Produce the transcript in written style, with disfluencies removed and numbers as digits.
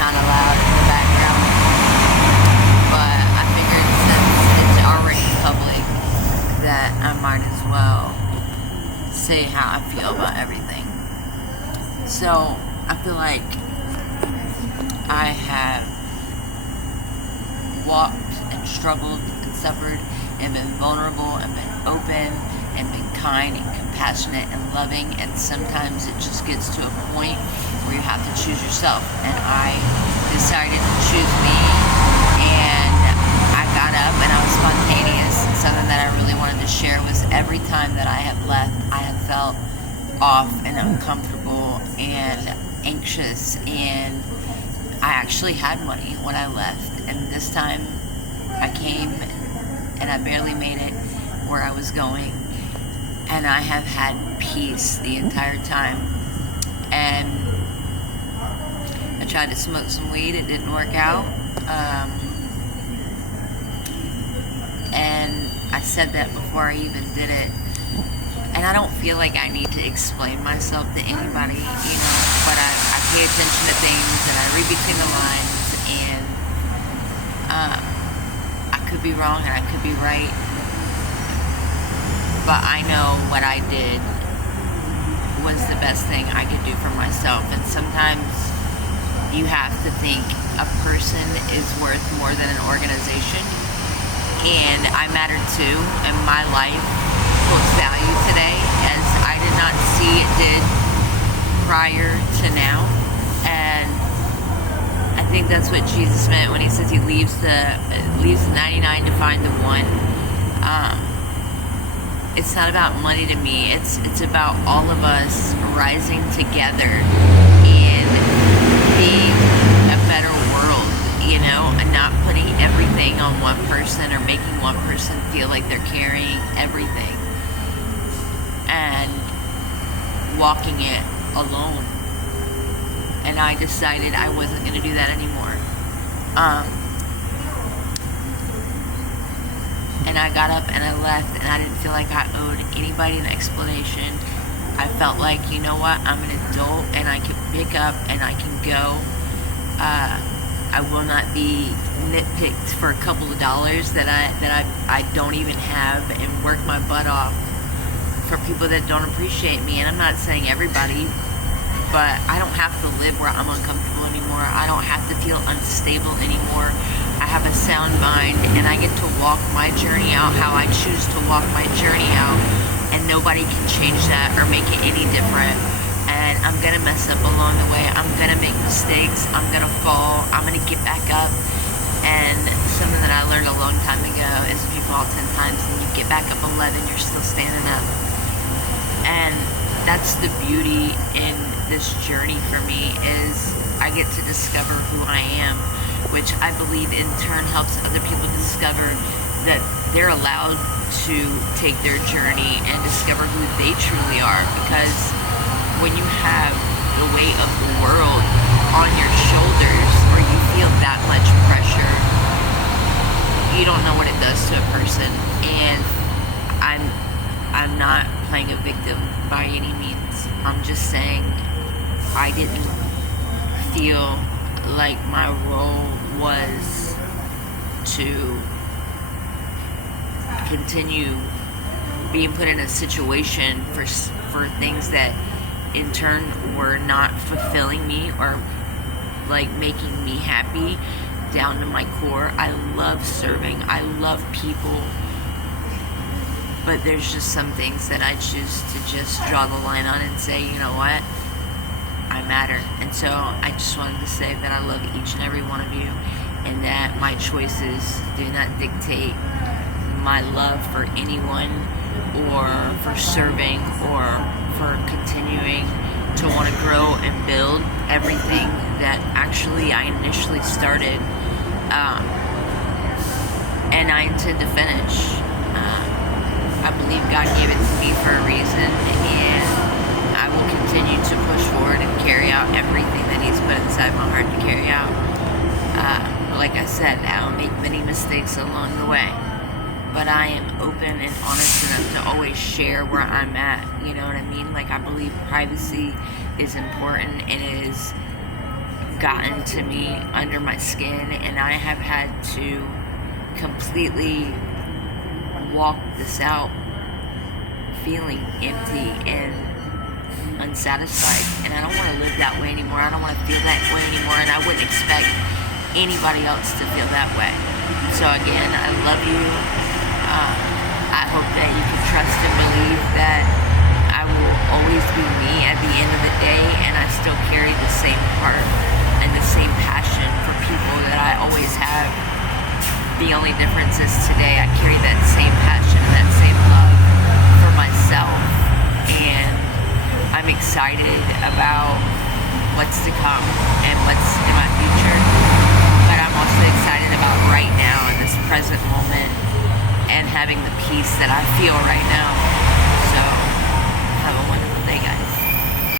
kind of loud in the background. But I figured since it's already public that I might as well say how I feel about everything. So I feel like I have walked and struggled and suffered and been vulnerable and been open and been kind and compassionate and loving, and sometimes it just gets to a point where you have to choose yourself, and I decided to choose me, and I got up and I was spontaneous. And something that I really wanted to share was every time that I have left, I have felt off and uncomfortable and anxious, and I actually had money when I left, and this time I came and I barely made it where I was going, and I have had peace the entire time. And I tried to smoke some weed, it didn't work out, and I said that before I even did it, and I don't feel like I need to explain myself to anybody, but I pay attention to things and I read between the lines, and I could be wrong and I could be right, but I know what I did was the best thing I could do for myself. And sometimes you have to think a person is worth more than an organization, and I matter too, and my life holds value today as I did not see it did prior to now. And I think that's what Jesus meant when he says he leaves the 99 to find the one. It's not about money to me. It's about all of us rising together and being a better world, and not putting everything on one person or making one person feel like they're carrying everything and walking it alone. And I decided I wasn't going to do that anymore. And I got up and I left, and I didn't feel like I owed anybody an explanation. I felt like, you know what, I'm an adult and I can pick up and I can go. I will not be nitpicked for a couple of dollars that I don't even have, and work my butt off for people that don't appreciate me. And I'm not saying everybody, but I don't have to live where I'm uncomfortable anymore. I don't have to feel unstable anymore. I have a sound mind, and I get to walk my journey out how I choose to walk my journey out, and nobody can change that or make it any different. And I'm gonna mess up along the way. I'm gonna make mistakes. I'm gonna fall. I'm gonna get back up. And something that I learned a long time ago is if you fall 10 times and you get back up 11, you're still standing up. And that's the beauty in this journey for me, is I get to discover who I am, which I believe in turn helps other people discover that they're allowed to take their journey and discover who they truly are. Because when you have the weight of the world on your shoulders, or you feel that much pressure, you don't know what it does to a person. And I'm not playing a victim by any means. I'm just saying I didn't feel like my role was to continue being put in a situation for things that in turn were not fulfilling me or like making me happy down to my core. I love serving. I love people. But there's just some things that I choose to just draw the line on and say, you know what? I matter. And so I just wanted to say that I love each and every one of you, and that my choices do not dictate my love for anyone, or for serving, or for continuing to want to grow and build everything that actually I initially started. And I intend to finish. I believe God gave it to me for a reason, and I will continue to push forward and carry out everything that He's put inside my heart to carry out. Like I said, I'll make many mistakes along the way, but I am open and honest enough to always share where I'm at. You know what I mean? Like, I believe privacy is important, and it is gotten to me under my skin, and I have had to completely walk this out feeling empty and unsatisfied, and I don't want to live that way anymore. I don't want to feel that way anymore, and I wouldn't expect anybody else to feel that way. So again, I love you. I hope that you can trust and believe that I will always be me at the end of the day, and I still carry the same heart and the same passion for people that I always have. The only difference is today I carry that same passion and that same love for myself, and I'm excited about what's to come and what's in my future, but I'm also excited about right now in this present moment and having the peace that I feel right now. So have a wonderful